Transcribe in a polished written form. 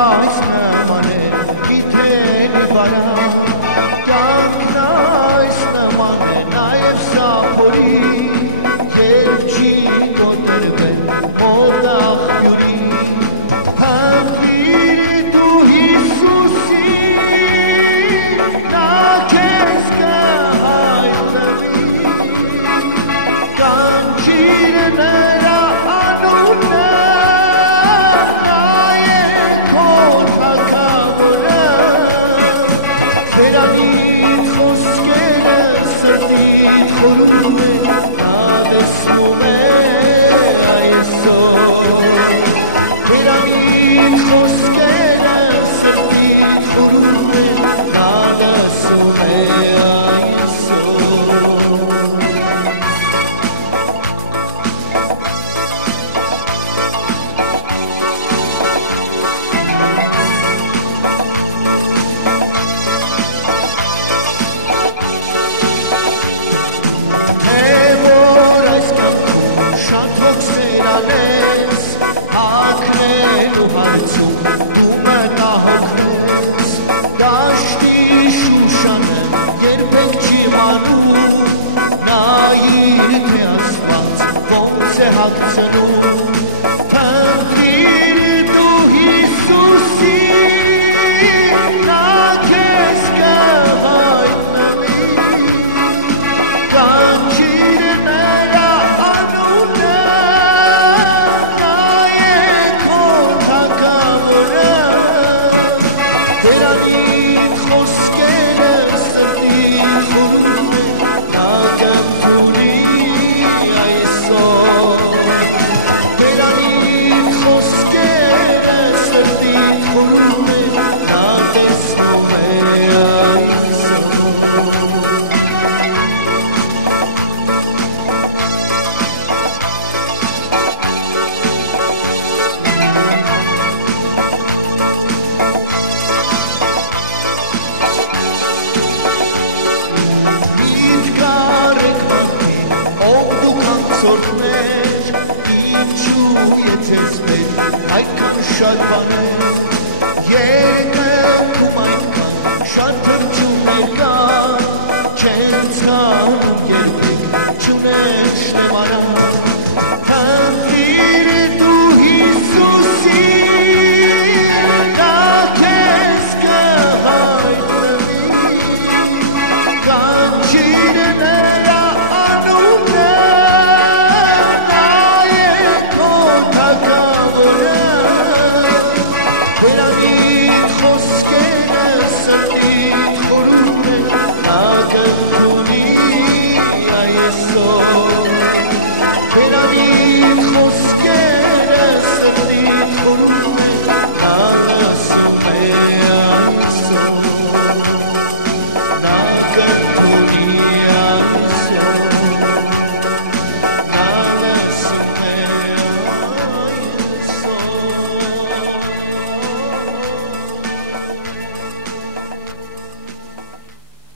այս նման է գիտելի բարա կյանքն այս նման է նաև սափորի երբ չի կոտրվել մոտ աղբյուրի հանգիր դու Հիսուսի նա քեզ կհայտնվի կանչիր նրա անունը Veranit խոսքերը սրտիդ խորում է նա տեսնում է այսօր Veranit խոսքերը սրտիդ խորում է նա լսում է Ակնելու հարցում դու մտահոգվես դաշտի շուշանը երբեք չի մանում նայիր թե Աստված ոնց է հագցնում փնտրիր դու Հիսուսի նա քեզ կհայտնվի կանչիր նրա անունը Veranit խոսքերը սրտիդ խորում է նա կընդունի այսօր Veranit խոսքերը սրտիդ խորում է նա տեսնում է Ինչու եթես մեր այդքան շատ բաներ երկնքում այդքան շատ թրջուններ կան չեն ցանում երբեք չունեն շնեմանան փնտրիր դու Հիսուսի նա քեզ կհայտնվի կանչիր նրա անունը Veranit խոսքերը